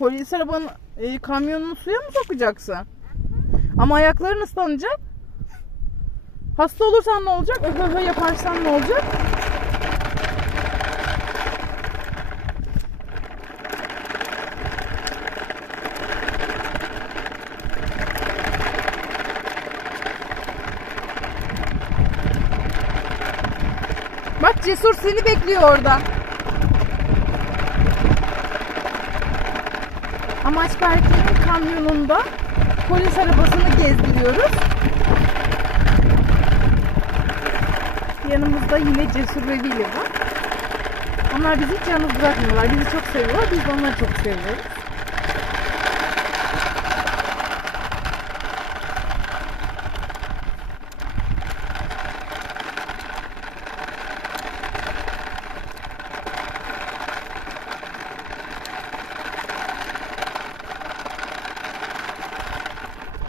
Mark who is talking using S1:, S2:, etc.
S1: polis arabanın e, kamyonunu suya mı sokacaksın? Ama ayakların ıslanacak. Hasta olursan ne olacak? Öhö öhö yaparsan ne olacak? Bak Cesur seni bekliyor orada. Amaç Berke'nin kamyonunda polis arabasını gezdiriyoruz. Yanımızda yine Cesur ve Willy var. Onlar bizi hiç yalnız bırakmıyorlar. Bizi çok seviyorlar. Biz de onları çok seviyoruz.